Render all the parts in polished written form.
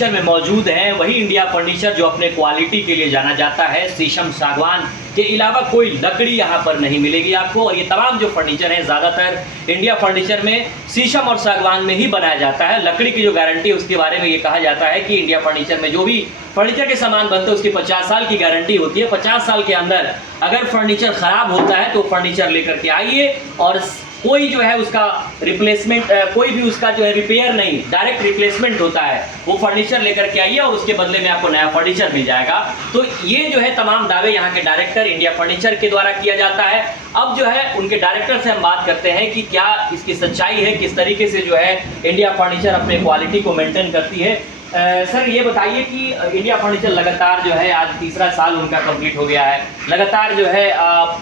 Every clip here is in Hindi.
फर्नीचर में मौजूद हैं वही इंडिया फर्नीचर जो अपने क्वालिटी के लिए जाना जाता है। शीशम सागवान के अलावा कोई लकड़ी यहाँ पर नहीं मिलेगी आपको। और ये तमाम जो फर्नीचर हैं ज़्यादातर इंडिया फर्नीचर में शीशम और सागवान में ही बनाया जाता है। लकड़ी की जो गारंटी है उसके बारे में ये कहा जाता है कि इंडिया फर्नीचर में जो भी फर्नीचर के सामान बनते हैं उसकी 50 साल की गारंटी होती है। 50 साल के अंदर अगर फर्नीचर ख़राब होता है तो फर्नीचर लेकर के आइए और कोई जो है उसका रिप्लेसमेंट, कोई भी उसका जो है रिपेयर नहीं, डायरेक्ट रिप्लेसमेंट होता है। वो फर्नीचर लेकर के आइए और उसके बदले में आपको नया फर्नीचर मिल जाएगा। तो ये जो है तमाम दावे यहाँ के डायरेक्टर इंडिया फर्नीचर के द्वारा किया जाता है। अब जो है उनके डायरेक्टर से हम बात करते हैं कि क्या इसकी सच्चाई है, किस तरीके से जो है इंडिया फर्नीचर अपने क्वालिटी को मेंटेन करती है। सर ये बताइए कि इंडिया फर्नीचर लगातार जो है आज तीसरा साल उनका कंप्लीट हो गया है, लगातार जो है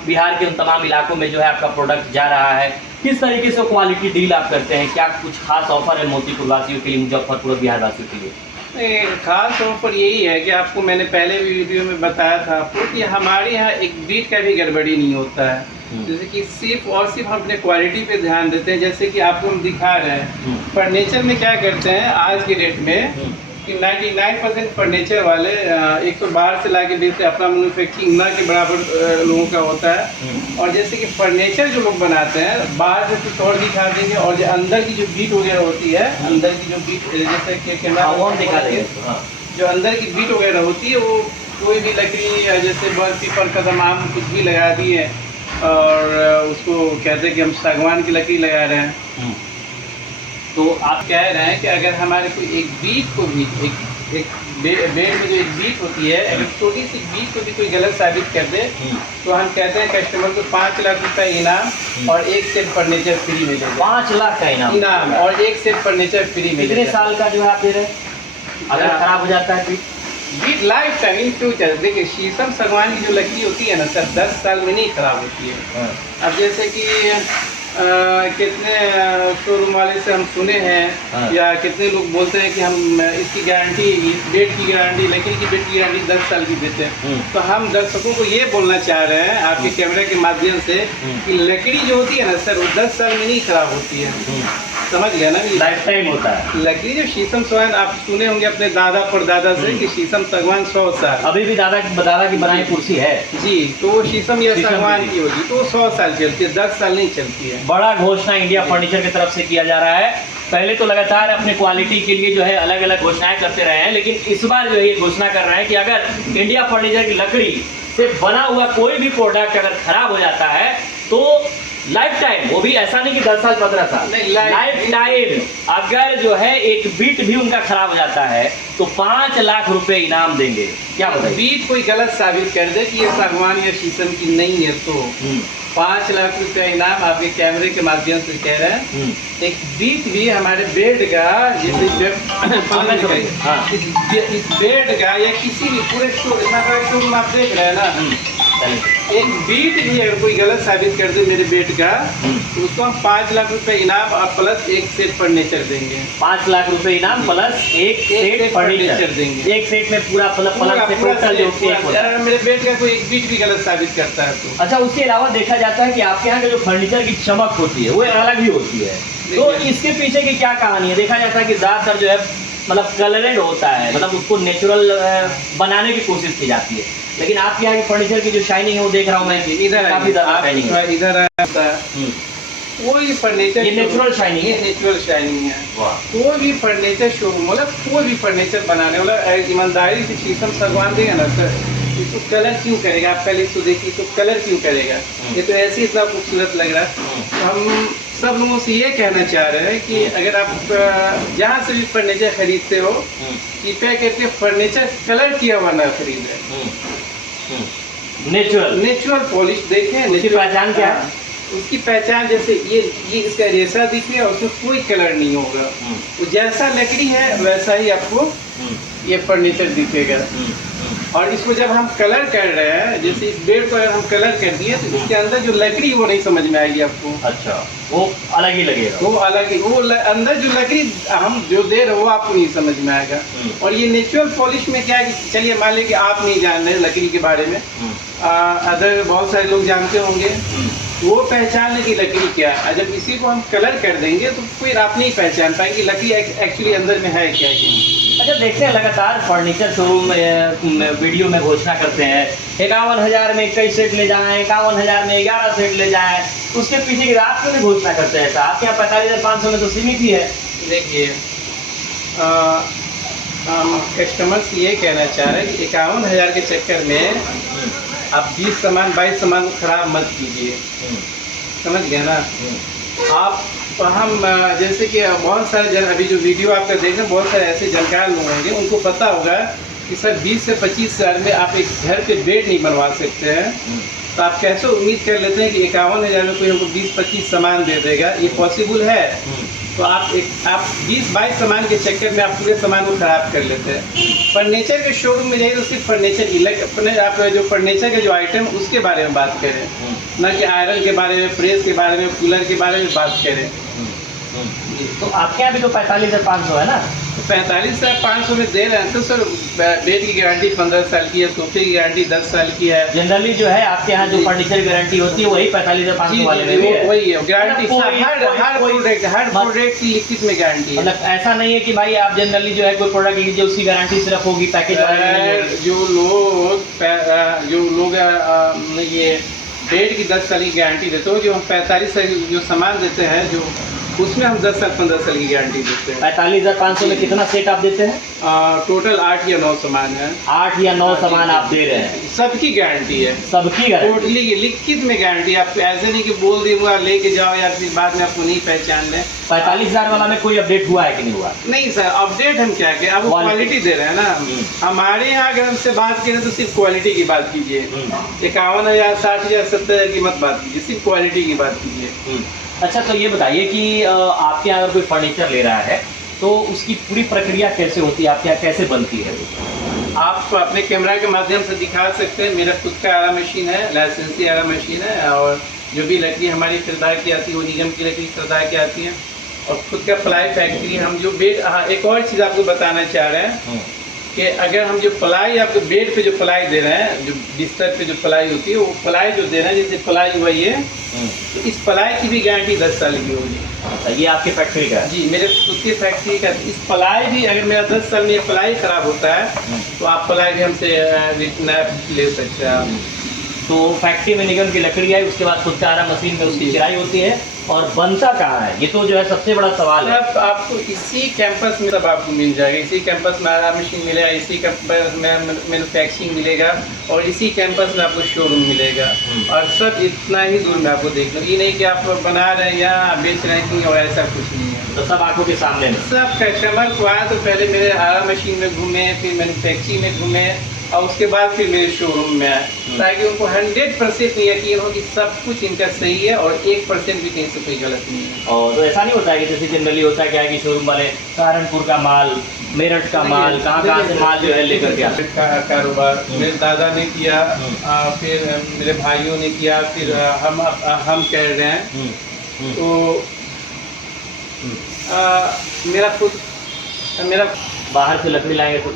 बिहार के उन तमाम इलाकों में जो है आपका प्रोडक्ट जा रहा है। किस तरीके से क्वालिटी डील आप करते हैं, क्या कुछ खास ऑफर है मोतीपुर वासियों के लिए, मुजफ्फरपुर बिहार वासियों के लिए? खास ऑफर यही है कि आपको मैंने पहले भी वीडियो में बताया था आपको कि हमारे यहाँ एक बीट का भी गड़बड़ी नहीं होता है। जैसे कि सिर्फ और सिर्फ हम अपने क्वालिटी पे ध्यान देते हैं। जैसे कि आपको हम दिखा रहे हैं फर्नीचर में क्या करते हैं आज के डेट में कि 99% फर्नीचर वाले एक तो बाहर से ला के बेचते हैं, अपना मैन्युफैक्चरिंग ना के बराबर लोगों का होता है। और जैसे कि फर्नीचर जो लोग बनाते हैं बाहर से कुछ और दिखा देंगे और जो अंदर की जो बीट वगैरह होती है, अंदर की जो बीट जैसे कि दिखा देंगे, जो अंदर की बीट वगैरह होती है वो कोई भी लकड़ी जैसे बर पीपल कदम आम कुछ भी लगा दिए और उसको कहते हैं कि हम सागवान की लकड़ी लगा रहे हैं। तो आप कह रहे हैं कि अगर हमारे कोई एक बीट को भी एक बेड में जो एक बीट होती है, अगर छोटी सी बीट को भी कोई गलत साबित कर दे तो हम कहते हैं कस्टमर को 5 लाख रुपए इनाम और एक सेट फर्नीचर फ्री मिलेगा। 5 लाख का इनाम और एक सेट फर्नीचर फ्री मिलेगा। कितने साल का जो है आप दे रहे हैं? अगर खराब हो जाता है beat lifetime in future. देखिए शीशम सागवान की जो लकड़ी होती है ना सर 10 साल में नहीं खराब होती है। अब जैसे कि कितने शोरूम वाले से हम सुने हैं या कितने लोग बोलते हैं कि हम इसकी गारंटी, बेड की गारंटी, लकड़ी की बेड की गारंटी 10 साल की देते हैं। तो हम दर्शकों को ये बोलना चाह रहे हैं आपके कैमरे के माध्यम से कि लकड़ी जो होती है ना सर वो 10 साल में नहीं खराब होती है। समझ गया ना? लाइफ टाइम होता है। लकड़ी जो शीशम सागवान आप सुने होंगे अपने दादा परदादा से कि शीशम सागवान 100 साल, अभी भी दादा की बनाई कुर्सी है जी, तो वो शीशम या सागवान की होगी तो 100 साल चलती है, 10 साल नहीं चलती है। बड़ा घोषणा इंडिया फर्नीचर की तरफ से किया जा रहा है। पहले तो लगातार अपने क्वालिटी के लिए जो है अलग अलग घोषणाएं करते रहे हैं, लेकिन इस बार जो है ये घोषणा कर रहे हैं कि अगर इंडिया फर्नीचर की लकड़ी से बना हुआ कोई भी प्रोडक्ट अगर खराब हो जाता है तो लाइफ टाइम, वो भी ऐसा नहीं कि 10 साल 15 साल, लाइफ टाइम अगर जो है एक बीट भी उनका खराब हो जाता है तो 5 लाख रुपए इनाम देंगे। क्या बताइए? बीट कोई गलत साबित कर दे कि ये सागवान या शीशम की नहीं है तो 5 लाख रुपया इनाम आपके कैमरे के माध्यम से कह रहे हैं। एक बीट भी हमारे बेड का जैसे इस बेड का या किसी भी पूरे शोरूम आप देख रहे हैं ना, एक बीट भी अगर कोई गलत साबित कर दे मेरे बेड का तो उसको हम 5 लाख रुपए इनाम और प्लस एक सेट फर्नीचर देंगे। 5 लाख रुपए इनाम प्लस एक सेट फर्नीचर देंगे। एक सेट में पूरा मेरे बेड का कोई एक बीट भी गलत साबित करता है तो। अच्छा, उसके अलावा देखा जाता है कि आपके यहाँ का जो फर्नीचर की चमक होती है वो अलग ही होती है, तो इसके पीछे की क्या कहानी है? देखा जाता है कि ज़्यादातर जो है मतलब कलरेड होता है, मतलब उसको नेचुरल बनाने की कोशिश की जाती है, लेकिन आपके यहाँ की फर्नीचर की जो शाइनिंग है वो देख रहा हूँ मैं इधर काफी ज्यादा शाइनिंग है। इधर आता है कोई फर्नीचर, ये नेचुरल शाइनिंग है, नेचुरल शाइनिंग है। कोई भी फर्नीचर शोरूम मतलब कोई भी फर्नीचर बनाने वाला ईमानदारी से शीशम सागवान देगा ना सर, इसको कलर क्यों करेगा? आप पहले इसको देखिए, इसको कलर क्यों करेगा? ये तो ऐसे ही इतना खूबसूरत लग रहा है। तो हम सब लोगों से ये कहना चाह रहे हैं कि अगर आप जहाँ से भी फर्नीचर खरीदते हो कृपया करके फर्नीचर कलर किया हुआ ना खरीदें। नेचुरल पॉलिश देखें। उसकी पहचान क्या है? उसकी पहचान जैसे ये इसका रेशा दिखे और उसमें कोई कलर नहीं होगा, वो जैसा लकड़ी है वैसा ही आपको ये फर्नीचर दिखेगा। और इसको जब हम कलर कर रहे हैं, जैसे इस बेड को अगर हम कलर कर दिए तो इसके अंदर जो लकड़ी वो नहीं समझ में आएगी आपको। अच्छा, वो अलग ही लगेगा, वो अलग ही, वो अंदर जो लकड़ी हम जो दे रहे हो वो आपको नहीं समझ में आएगा। और ये नेचुरल पॉलिश में क्या है कि चलिए मान लें कि आप नहीं जान रहे लकड़ी के बारे में, अदर बहुत सारे लोग जानते होंगे, वो पहचानने की लकड़ी क्या है। जब इसी को हम कलर कर देंगे तो फिर आप नहीं पहचान पाएंगे लकड़ी एक्चुअली अंदर में है क्या। अच्छा, देखते हैं लगातार फर्नीचर शोरूम वीडियो में घोषणा करते हैं 51,000 में 21 सेट ले जाएं, 51,000 में 11 सेट ले जाएं, उसके पीछे की रात क्यों नहीं घोषणा करते हैं ऐसा? आपके यहाँ 45,500 में तो सीमित ही है। देखिए, हम कस्टमर्स ये कहना चाह रहे हैं कि 51,000 के चक्कर में आप 20 सामान 22 सामान को खराब मत कीजिए, समझ गए ना आप। हम जैसे कि बहुत सारे जन अभी जो वीडियो आपका देख रहे हैं, बहुत सारे ऐसे जानकार लोग होंगे, उनको पता होगा कि सर 20 से 25,000 में आप एक घर पे बेड नहीं बनवा सकते हैं। तो आप कैसे उम्मीद कर लेते हैं कि 51,000 में कोई हमको 20-25 सामान दे देगा? ये पॉसिबल है? तो आप 20-22 सामान के चक्कर में आप पूरे सामान को खराब कर लेते हैं। फर्नीचर के शोरूम में जाइए तो सिर्फ फर्नीचर आप जो फर्नीचर के जो आइटम उसके बारे में बात करें, ना कि आयरन के बारे में, प्रेस के बारे में, कूलर के बारे में बात करें। तो आपके यहाँ भी तो 45,500 है ना? तो 45,500 में दे रहे हैं तो सर बेड की गारंटी 15 साल की है, सोफे की गारंटी 10 साल की है। जनरली जो है आपके यहाँ जो फर्नीचर गारंटी होती है वही 45,500 वाले में भी है। वही है गारंटी, हर प्रोडक्ट की लिखित में गारंटी है। मतलब ऐसा नहीं है कि भाई आप जनरली जो है कोई प्रोडक्ट लीजिए उसकी गारंटी सिर्फ होगी पैकेज वाले। जो लोग ये बेड की 10 साल की गारंटी देते हो, जो हम 45 साल जो सामान देते हैं जो उसमें हम 10 साल 15 साल की गारंटी देते हैं। 45,500 में कितना सेट आप देते हैं? टोटल 8 या 9 सामान है। 8 या 9 सामान आप दे रहे हैं? सबकी गारंटी है, सबकी गारंटी टोटली लिखित में गारंटी। आपको ऐसे नहीं कि बोल दूंगा लेके जाओ या फिर बाद में आपको नहीं पहचान लें। 45,000 वाला में कोई अपडेट हुआ है कि नहीं हुआ? नहीं सर, अपडेट हम क्या करें, अब क्वालिटी दे रहे हैं ना। हमारे यहाँ अगर हमसे बात करें तो सिर्फ क्वालिटी की बात कीजिए। 51,000, 60,000, 70,000 की मत बात कीजिए, सिर्फ क्वालिटी की बात कीजिए। अच्छा, तो ये बताइए कि आपके यहाँ अगर कोई फर्नीचर ले रहा है तो उसकी पूरी प्रक्रिया कैसे होती है? आपके यहाँ कैसे बनती है? आप अपने कैमरा के माध्यम से दिखा सकते हैं। मेरा खुद का आरा मशीन है, लाइसेंसी आरा मशीन है, और जो भी लकड़ी हमारी खरीदार की आती है वो निगम की लकड़ी खरीदार की आती है, और खुद का प्लाई फैक्ट्री। हम जो बेड, हाँ एक और चीज़ आपको बताना चाह रहे हैं कि अगर हम जो प्लाई आपको बेड पे जो प्लाई दे रहे हैं, जो बिस्तर पे जो प्लाई होती है, वो प्लाई जो दे रहे हैं, जैसे प्लाई हुआ ये, तो इस प्लाई की भी गारंटी 10 साल की होगी। अच्छा, ये आपकी फैक्ट्री का है? जी, मेरे खुद की फैक्ट्री का। इस प्लाई भी अगर मेरा 10 साल में ये प्लाई खराब होता है तो आप प्लाई भी हमसे ले सकते हैं आप। तो फैक्ट्री में निगम की लकड़ी आई, उसके बाद खुद का आरा मशीन में उसकी चिराई होती है, और बनता कहाँ है? ये तो जो है सबसे बड़ा सवाल है। सब आपको इसी कैंपस में सब आपको मिल जाएगा। इसी कैंपस में आरा मशीन मिलेगा, इसी कैंपस में मैन्युफैक्चरिंग मिलेगा, और इसी कैंपस में आपको शोरूम मिलेगा। और सब इतना ही दूर में आपको देखना, ये नहीं कि आप बना रहे हैं या बेच रहे हैं और ऐसा कुछ नहीं है। तो सब आंखों के सामने में सब कस्टमर को आए तो पहले मेरे आरा मशीन में घूमे, फिर मैन्युफैक्चरिंग में घूमे, और उसके बाद फिर मेरे शोरूम में आए, ताकि उनको 100% यकीन हो कि सब कुछ इनका सही है और 1% भी कहीं से कोई गलत नहीं है। और तो ऐसा नहीं होता है कि जैसे जनरली होता है क्या है कि शोरूम वाले सहारनपुर का माल, मेरठ का माल, कहाँ से माल जो है लेकर के आते हैं? कारोबार मेरे दादा ने किया, फिर मेरे भाइयों ने किया, फिर हम कर रहे हैं। तो मेरा बाहर से लकड़ी लाएंगे तो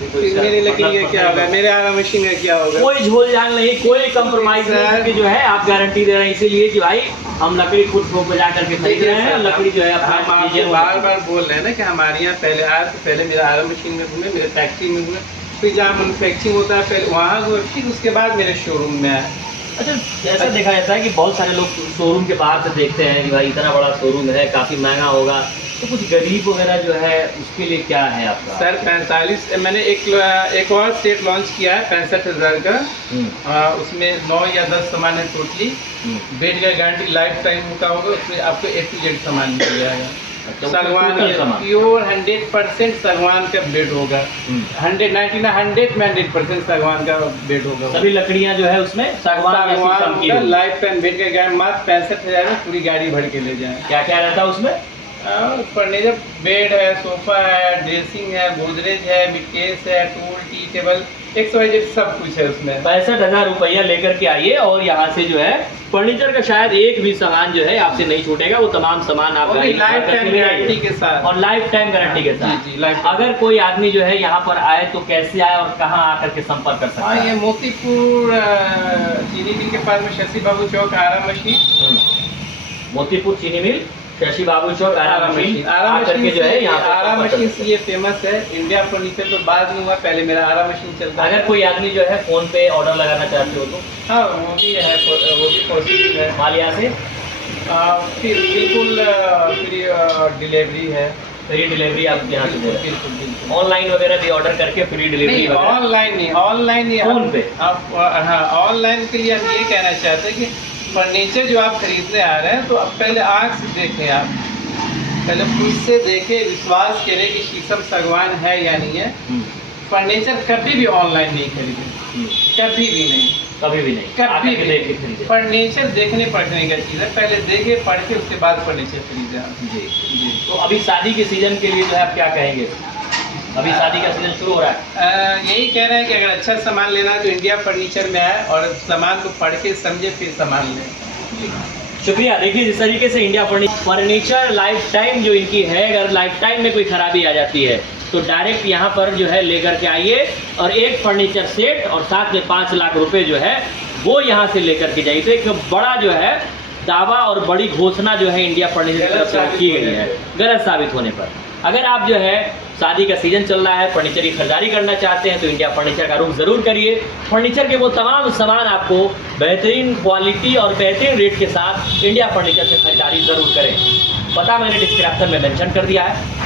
मेरी लकड़ी का क्या होगा, मेरे आरा मशीन का क्या होगा? कोई झोल झाल नहीं, कोई कंप्रोमाइज नहीं करके जो है आप गारंटी दे रहे हैं, इसीलिए कि भाई हम लकड़ी खुद को बजा करके खरीद रहे हैं, लकड़ी जो है हम आपको बार बार बोल रहे हैं ना कि हमारे यहाँ पहले आए तो पहले मेरा आरा मशीन में घूमे, मेरे फैक्ट्री में घूमे, फिर जहाँ मैन्युफैक्चरिंग होता है फिर वहाँ घूमे, फिर उसके बाद मेरे शोरूम में आए। अच्छा, ऐसा देखा जाता है कि बहुत सारे लोग शोरूम के बाहर से देखते हैं कि भाई इतना बड़ा शोरूम है, काफ़ी महंगा होगा, तो कुछ गरीब वगैरह जो है उसके लिए क्या है आपका? सर 45, मैंने एक और सेट लॉन्च किया है 65,000 का। उसमें 9 या 10 सामान है टोटली। बेड का गारंटी लाइफ टाइम का होगा, उसमें आपको A to Z सामान मिल जाएगा। सागवान प्योर 100% सागवान का बेड होगा। 100% सागवान का बेड होगा। सभी लकड़ियाँ जो है उसमें सागवान का लाइफ टाइम बेड का गारंटी मात्र 65,000 में पूरी गाड़ी भर के ले जाए। क्या क्या रहता है उसमें? फर्नीचर बेड है, सोफा है, ड्रेसिंग है, गोदरेज है, बिकेस है, टूल, टी टेबल, XYZ सब कुछ है उसमें। 65,000 रुपया लेकर के आइए, और यहाँ से जो है फर्नीचर का शायद एक भी सामान जो है आपसे नहीं छूटेगा, वो तमाम सामान आप लाइफ टाइम गारंटी के साथ, और लाइफ टाइम गारंटी के साथ। जी, अगर कोई आदमी जो है यहाँ पर आए तो कैसे आए और कहाँ आकर के संपर्क कर सकता है? ये मोतीपुर चीनी मिल के पास में शशि बाबू चौक, आरा मशीन। मोतीपुर चीनी मिल, शशि बाबू चौक आरा मशीन आकर के जो है यहाँ पे आरा संपर्क मशीन कर सकते से ये फेमस है। इंडिया फर्नीचर तो बाद में हुआ, पहले मेरा आरा मशीन चलता हैं। है। अगर कोई आदमी जो है फोन पे ऑर्डर लगाना चाहते हो तो हाँ वो भी है, वो भी पॉसिबल है। माल यहाँ से फिर बिल्कुल फ्री डिलीवरी है। फ्री डिलीवरी आप यहाँ से दे रहे हैं। बिल्कुल बिल्कुल। ऑनलाइन वगैरह भी ऑर्डर करके फ्री डिलीवरी नहीं वगैरह ऑनलाइन नहीं, ऑनलाइन नहीं। फोन पे? आप हाँ ऑनलाइन के लिए हम ये कहना चाहते हैं कि फर्नीचर जो आप खरीदने आ रहे हैं तो आप पहले आँख से देखें, आप पहले खुद से देखें, विश्वास करें कि शीशम सागवान है या नहीं है। फर्नीचर कभी भी ऑनलाइन नहीं खरीदें, कभी भी नहीं, कभी भी नहीं, कभी आकर के भी देख के खरीदे। फर्नीचर देखने पढ़ने का चीज़ है, पहले देखे पढ़ के उसके बाद फर्नीचर खरीदें आप। जी जी। तो अभी शादी के सीजन के लिए जो है आप क्या कहेंगे? अभी शादी का सीजन शुरू हो रहा है। यही कह रहे हैं कि अगर अच्छा सामान लेना है तो इंडिया फर्नीचर में आए और सामान को पढ़ के समझे फिर सामान लें। शुक्रिया। देखिए जिस तरीके से इंडिया फर्नीचर लाइफ टाइम जो इनकी है, अगर लाइफ टाइम में कोई खराबी आ जाती है तो डायरेक्ट यहाँ पर जो है लेकर के आइए और एक फर्नीचर सेट और साथ में 5 लाख रुपए जो है वो यहाँ से लेकर के जाइए। तो एक बड़ा जो है दावा और बड़ी घोषणा जो है इंडिया फर्नीचर की तरफ से की गई है, गलत साबित होने पर। अगर आप जो है शादी का सीजन चल रहा है, फर्नीचर की खरीदारी करना चाहते हैं तो इंडिया फर्नीचर का रुख ज़रूर करिए। फर्नीचर के वो तमाम सामान आपको बेहतरीन क्वालिटी और बेहतरीन रेट के साथ इंडिया फर्नीचर से खरीदारी ज़रूर करें। पता मैंने डिस्क्रिप्शन में मेंशन कर दिया है।